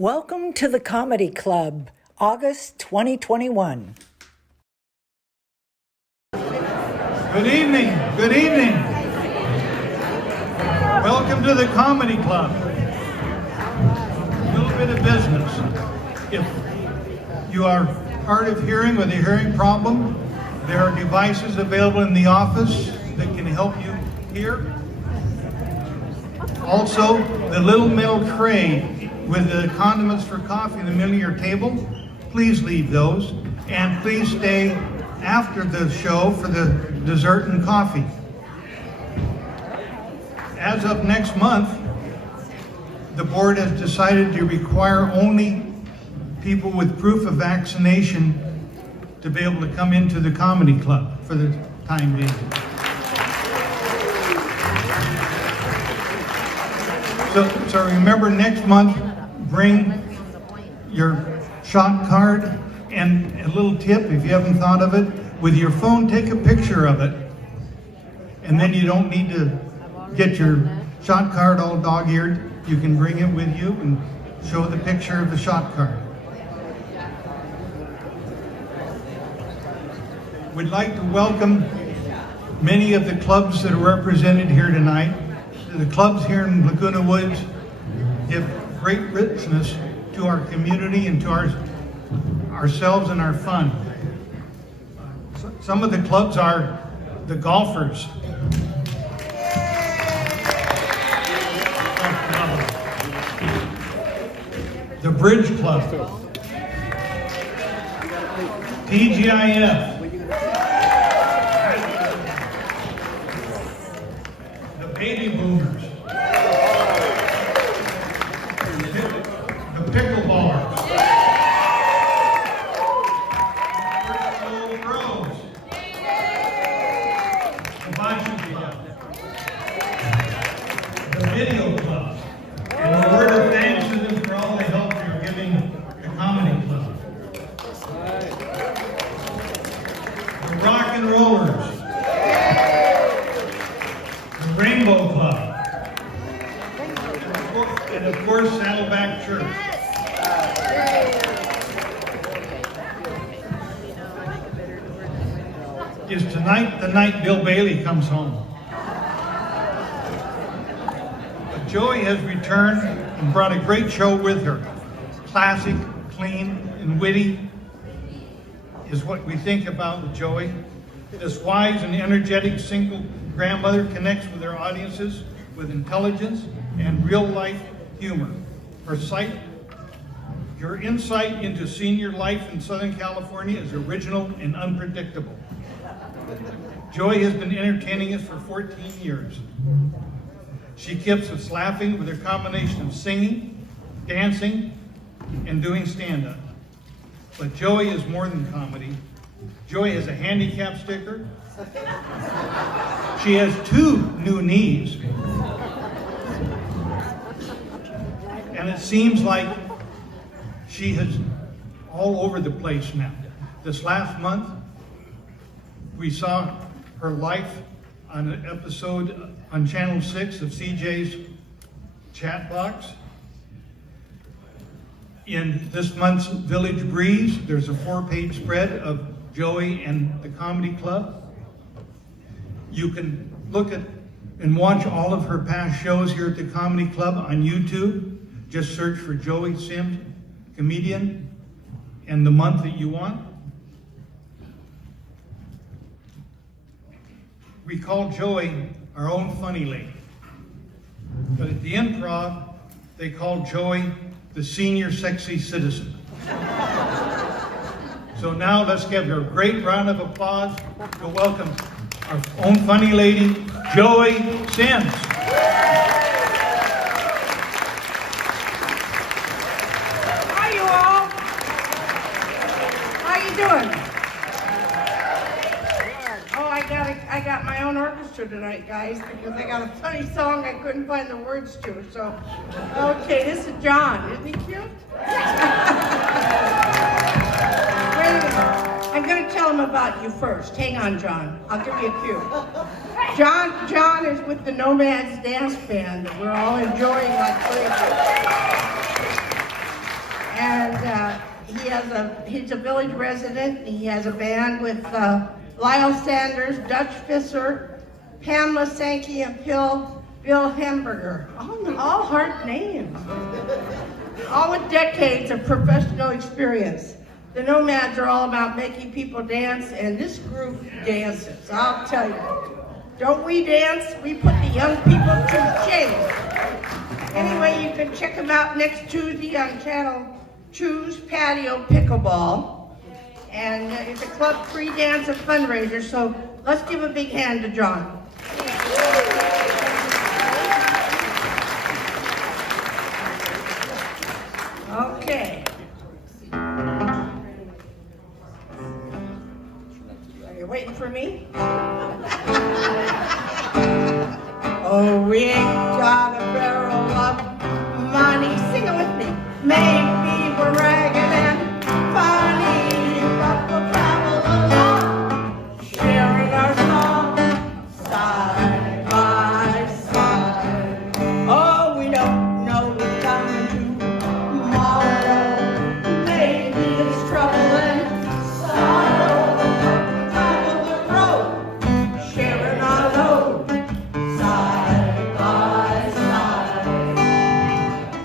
Welcome to the Comedy Club, August 2021. Good evening. Good evening. Welcome to the Comedy Club. A little bit of business. If you are hard of hearing with a hearing problem, there are devices available in the office that can help you hear. Also, the little metal tray with the condiments for coffee in the middle of your table, please leave those. And please stay after the show for the dessert and coffee. As of next month, the board has decided to require only people with proof of vaccination to be able to come into the comedy club for the time being. So remember, next month, bring your shot card and a little tip, if you haven't thought of it. With your phone, take a picture of it. And then you don't need to get your shot card all dog-eared. You can bring it with you and show the picture of the shot card. We'd like to welcome many of the clubs that are represented here tonight. The clubs here in Laguna Woods give great richness to our community and to ourselves and our fun. Some of the clubs are the Golfers, the Bridge Club, TGIF, the Baby Boomers, the Pickleballers, the Bros, the Bocce Club, the Video Club, and a word of thanks to them for all the help you're giving the Comedy Club. The Rock and Rollers, the Rainbow Club, and of course Saddleback Church. Is tonight the night Bill Bailey comes home? But Joey has returned and brought a great show with her. Classic, clean, and witty is what we think about with Joey. This wise and energetic single grandmother connects with her audiences with intelligence and real-life humor. Your insight into senior life in Southern California is original and unpredictable. Joy has been entertaining us for 14 years. She keeps us laughing with her combination of singing, dancing, and doing stand-up. But Joey is more than comedy. Joey has a handicap sticker. She has 2 new knees. And it seems like she is all over the place now. This last month, we saw her life on an episode on Channel 6 of CJ's Chat Box. In this month's Village Breeze, there's a 4-page spread of Joey and the Comedy Club. You can look at and watch all of her past shows here at the Comedy Club on YouTube. Just search for Joey Sims, comedian, and the month that you want. We call Joey our own funny lady. But at the Improv, they call Joey the senior sexy citizen. So now let's give her a great round of applause to welcome our own funny lady, Joey Sims. Hi, you all. How you doing? Oh, I got my own orchestra tonight, guys, because I got a funny song I couldn't find the words to. So, okay, this is John. Isn't he cute? Wait a minute. I'm going to tell him about you first. Hang on, John. I'll give you a cue. John is with the Nomads Dance Band that we're all enjoying like crazy. he's a village resident. He has a band with Lyle Sanders, Dutch Fisser, Pamela Sankey, and Bill Hamburger. All hard names. All with decades of professional experience. The Nomads are all about making people dance, and this group dances, I'll tell you. Don't we dance? We put the young people to shame. Anyway, you can check them out next Tuesday on Channel 2's Patio Pickleball. And it's a club free dance and fundraiser, so let's give a big hand to John. Okay. Are you waiting for me? Oh, we ain't got a barrel of money. Sing it with me. Maybe we're ragged and funny, but we'll travel along, sharing our song, side by side. Oh, we don't know what's coming tomorrow. Maybe it's trouble and sorrow, but we'll travel the road, sharing our load, side by side.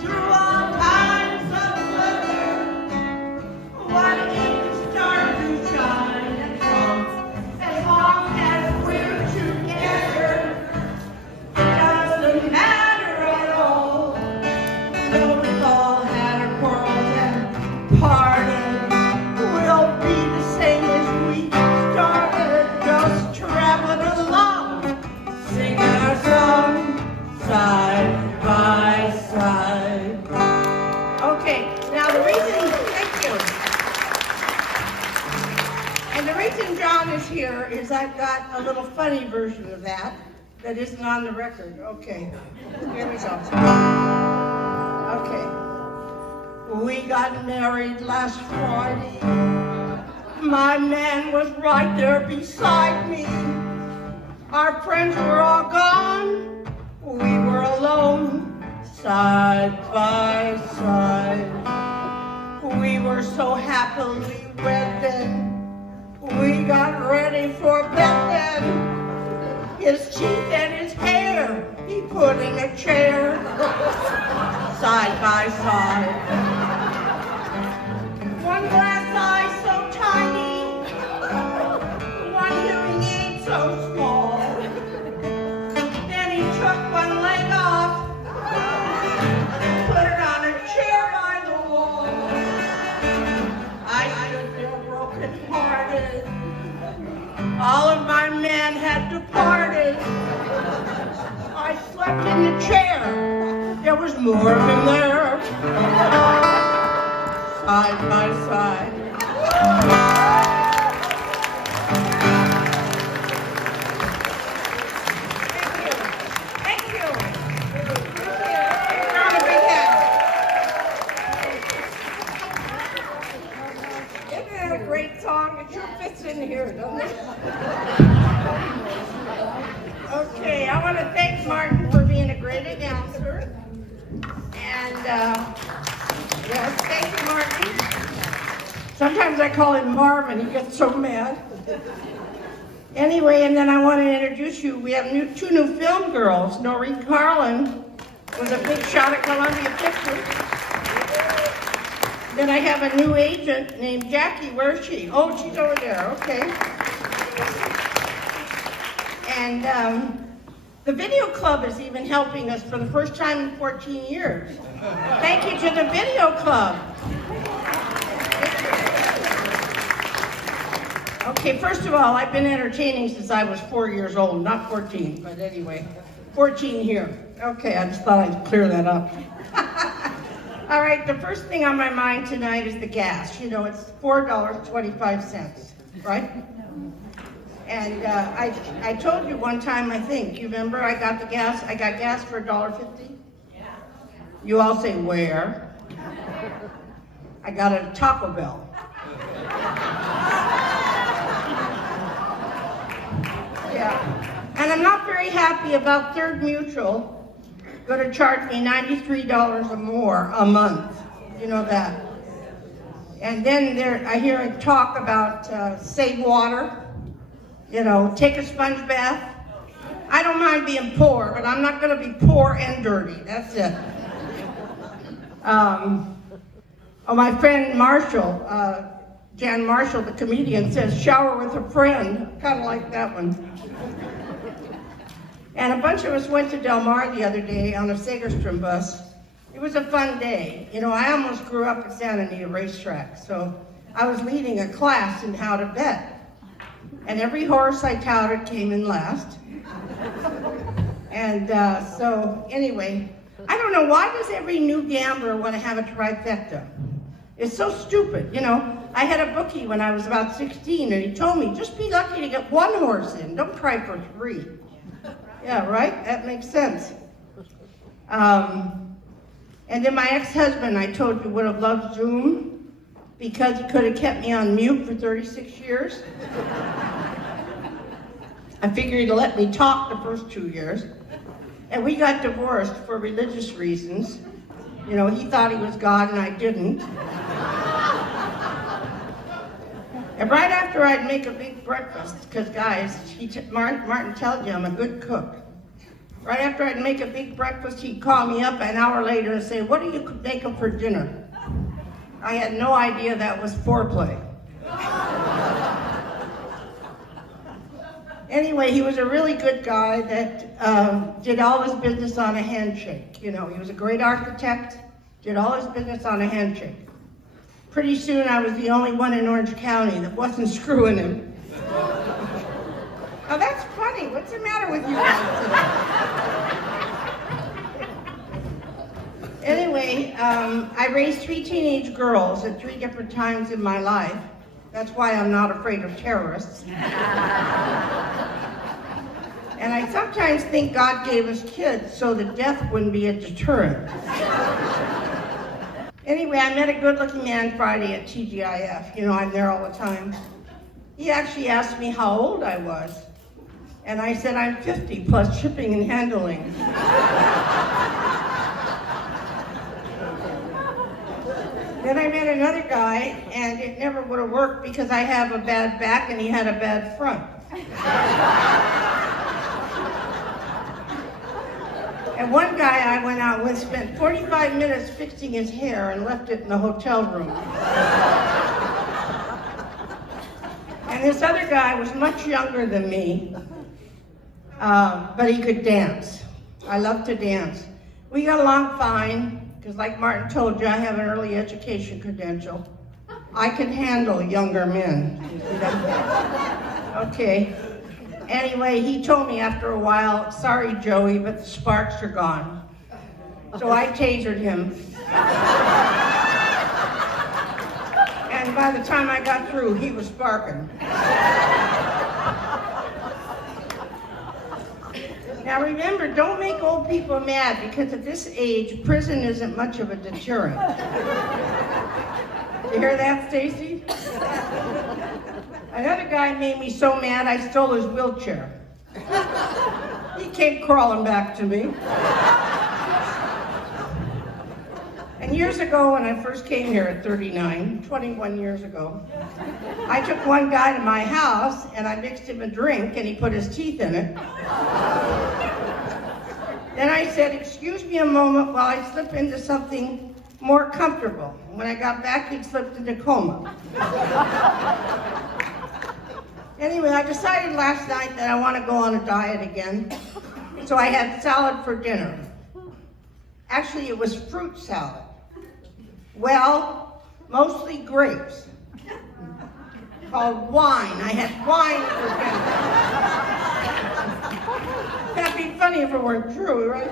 Through all kinds of weather, what if stars do shine and come, as long as we're together, it doesn't matter at all. Though we've all had our quarrels and parted, we'll be the same as we started, just traveling along, singing our song, side by side. Okay, now thank you. And the reason John is here is I've got a little funny version of that isn't on the record. Okay, here we go. Okay. We got married last Friday. My man was right there beside me. Our friends were all gone. We were alone, side by side. We were so happily wed then. We got ready for bed then. His teeth and his hair, he put in a chair, side by side. One glass eye so tiny, one hearing aid so small. Then he took one leg off, put it on a chair by the wall. I stood there broken-hearted. All of my men had departed. I slept in the chair. There was more of him there. Side by side. Thank you. Give John a big hand. Isn't that a great song? It sure fits in here, doesn't it? Okay, I want to thank Martin for being a great announcer. And, yes, thank you, Martin. Sometimes I call him Marvin, he gets so mad. Anyway, and then I want to introduce you. We have two new film girls. Noreen Carlin was a big shot at Columbia Pictures. Then I have a new agent named Jackie. Where is she? Oh, she's over there. Okay. And the Video Club is even helping us for the first time in 14 years. Thank you to the Video Club. Okay, first of all, I've been entertaining since I was 4 years old, not 14, but anyway, 14 here. Okay, I just thought I'd clear that up. All right, the first thing on my mind tonight is the gas. You know, it's $4.25, right? And I told you one time, I think, you remember I got gas for $1.50? Yeah. You all say, where? I got it at Taco Bell. Yeah. And I'm not very happy about Third Mutual going to charge me $93 or more a month. You know that. And then I hear him talk about save water, take a sponge bath. I don't mind being poor, but I'm not gonna be poor and dirty, that's it. My friend Marshall, Jan Marshall, the comedian, says, shower with a friend. Kind of like that one. And a bunch of us went to Del Mar the other day on a Segerstrom bus. It was a fun day. I almost grew up at Santa Anita Racetrack, so I was leading a class in how to bet. And every horse I touted came in last. And so anyway, I don't know, why does every new gambler want to have a trifecta? It's so stupid, I had a bookie when I was about 16, and he told me, just be lucky to get one horse in, don't try for 3. Yeah, right? That makes sense. And then my ex-husband, I told you, would have loved Zoom because he could have kept me on mute for 36 years. I figured he'd let me talk the first 2 years. And we got divorced for religious reasons. He thought he was God and I didn't. And right after I'd make a big breakfast, because guys, Martin tells you I'm a good cook. Right after I'd make a big breakfast, he'd call me up an hour later and say, what are you making for dinner? I had no idea that was foreplay. Anyway, he was a really good guy that did all his business on a handshake. He was a great architect, did all his business on a handshake. Pretty soon I was the only one in Orange County that wasn't screwing him. Now that's funny. What's the matter with you guys today? Anyway, I raised 3 teenage girls at 3 different times in my life. That's why I'm not afraid of terrorists. And I sometimes think God gave us kids so that death wouldn't be a deterrent. Anyway, I met a good-looking man Friday at TGIF. I'm there all the time. He actually asked me how old I was. And I said, I'm 50 plus shipping and handling. Then I met another guy, and it never would have worked because I have a bad back and he had a bad front. And one guy I went out with spent 45 minutes fixing his hair and left it in the hotel room. And this other guy was much younger than me, but he could dance. I love to dance. We got along fine, because like Martin told you, I have an early education credential. I can handle younger men. Okay. Anyway, he told me after a while, sorry Joey, but the sparks are gone. So I tasered him. And by the time I got through, he was sparking. Now remember, don't make old people mad, because at this age, prison isn't much of a deterrent. You hear that, Stacy? Another guy made me so mad I stole his wheelchair. He came crawling back to me. And years ago, when I first came here at 39, 21 years ago, I took one guy to my house and I mixed him a drink and he put his teeth in it. Then I said, excuse me a moment while I slip into something more comfortable. When I got back, he'd slipped into coma. Anyway, I decided last night that I want to go on a diet again. So I had salad for dinner. Actually, it was fruit salad. Well, mostly grapes. Called wine. I had wine for dinner. That'd be funny if it weren't true, right?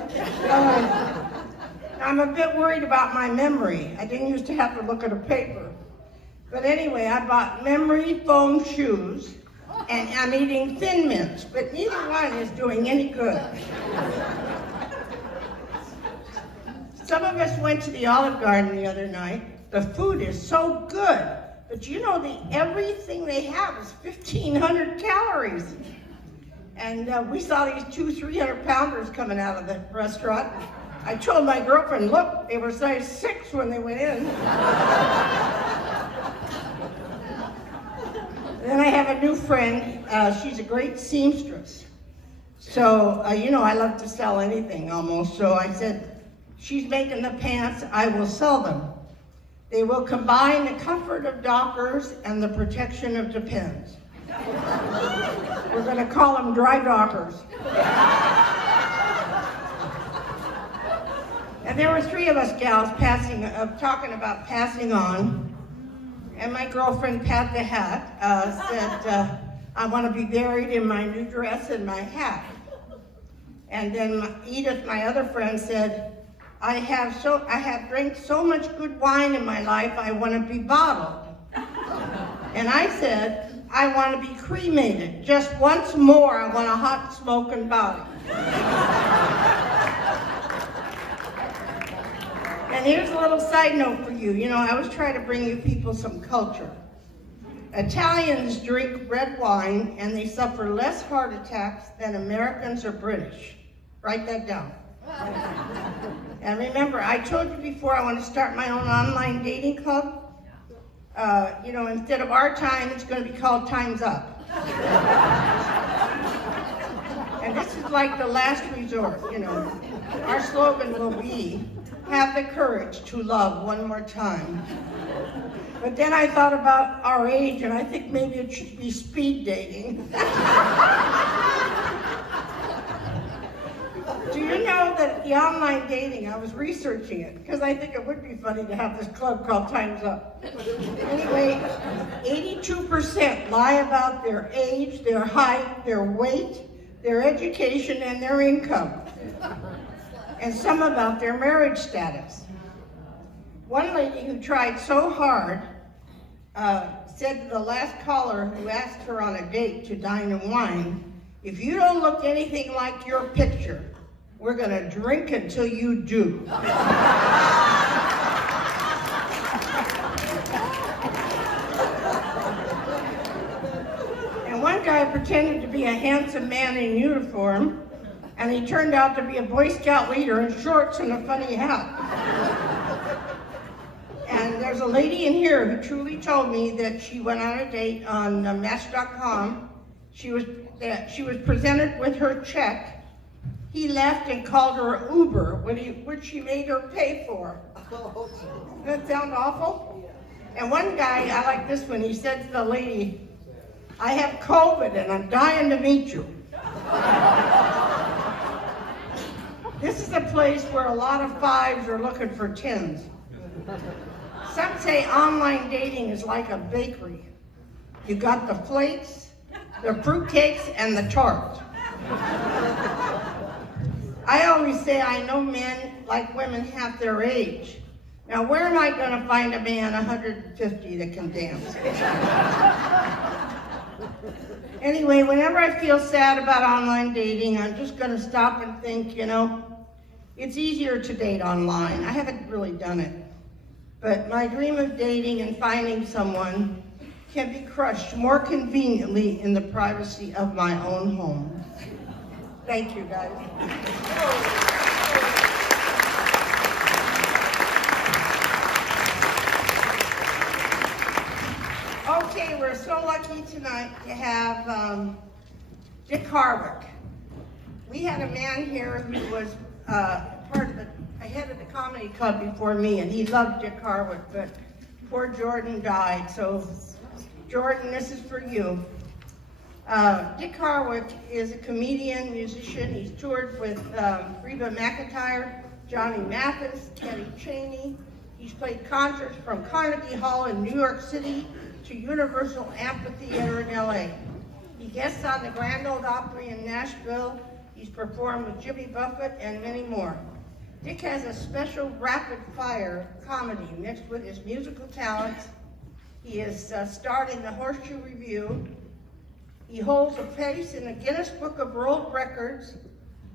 I'm a bit worried about my memory. I didn't used to have to look at a paper. But anyway, I bought memory foam shoes, and I'm eating Thin Mints, but neither one is doing any good. Some of us went to the Olive Garden the other night. The food is so good, but you know, everything they have is 1,500 calories. And we saw these 200-300-pounders coming out of the restaurant. I told my girlfriend, look, they were size 6 when they went in. Then I have a new friend. She's a great seamstress. So, I love to sell anything almost. So I said, she's making the pants, I will sell them. They will combine the comfort of Dockers and the protection of Depends. We're going to call them Dry Dockers. And there were 3 of us gals talking about passing on. And my girlfriend, Pat the Hat, said, I want to be buried in my new dress and my hat. And then Edith, my other friend, said, I have drank so much good wine in my life, I want to be bottled. And I said, I want to be cremated. Just once more, I want a hot smoking body. And here's a little side note for you. I always try to bring you people some culture. Italians drink red wine and they suffer less heart attacks than Americans or British. Write that down. And remember, I told you before I want to start my own online dating club. Instead of Our Time, it's going to be called Time's Up. And this is like the last resort, Our slogan will be, have the courage to love one more time. But then I thought about our age, and I think maybe it should be speed dating. Do you know that the online dating, I was researching it, because I think it would be funny to have this club called Time's Up. Anyway, 82% lie about their age, their height, their weight, their education, and their income. And some about their marriage status. One lady who tried so hard said to the last caller who asked her on a date to dine and wine, if you don't look anything like your picture, we're gonna drink until you do. And one guy pretended to be a handsome man in uniform, and he turned out to be a Boy Scout leader in shorts and a funny hat. And there's a lady in here who truly told me that she went on a date on Match.com. She was presented with her check. He left and called her an Uber, which she made her pay for. Doesn't that sound awful? And one guy, I like this one, he said to the lady, I have COVID and I'm dying to meet you. This is a place where a lot of 5s are looking for 10s. Some say online dating is like a bakery. You got the flakes, the fruitcakes, and the tart. I always say I know men like women half their age. Now where am I going to find a man 150 that can dance? Anyway, whenever I feel sad about online dating, I'm just going to stop and think, it's easier to date online. I haven't really done it. But my dream of dating and finding someone can be crushed more conveniently in the privacy of my own home. Thank you, guys. Okay, we're so lucky tonight to have Dick Harwick. We had a man here who was head of the comedy club before me, and he loved Dick Harwick, but poor Jordan died. So, Jordan, this is for you. Dick Harwick is a comedian, musician. He's toured with Reba McEntire, Johnny Mathis, Kenny Cheney. He's played concerts from Carnegie Hall in New York City to Universal Amphitheater in LA. He guests on the Grand Ole Opry in Nashville. He's performed with Jimmy Buffett and many more. Dick has a special rapid-fire comedy mixed with his musical talents. He is starred in the Horseshoe Review. He holds a place in the Guinness Book of World Records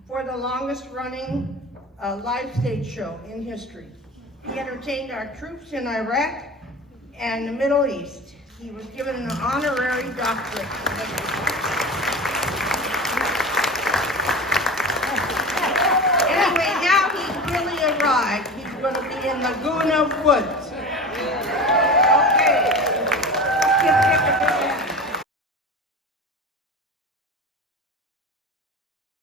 for the longest-running live stage show in history. He entertained our troops in Iraq and the Middle East. He was given an honorary doctorate. Anyway, now he's really arrived. He's going to be in Laguna Woods.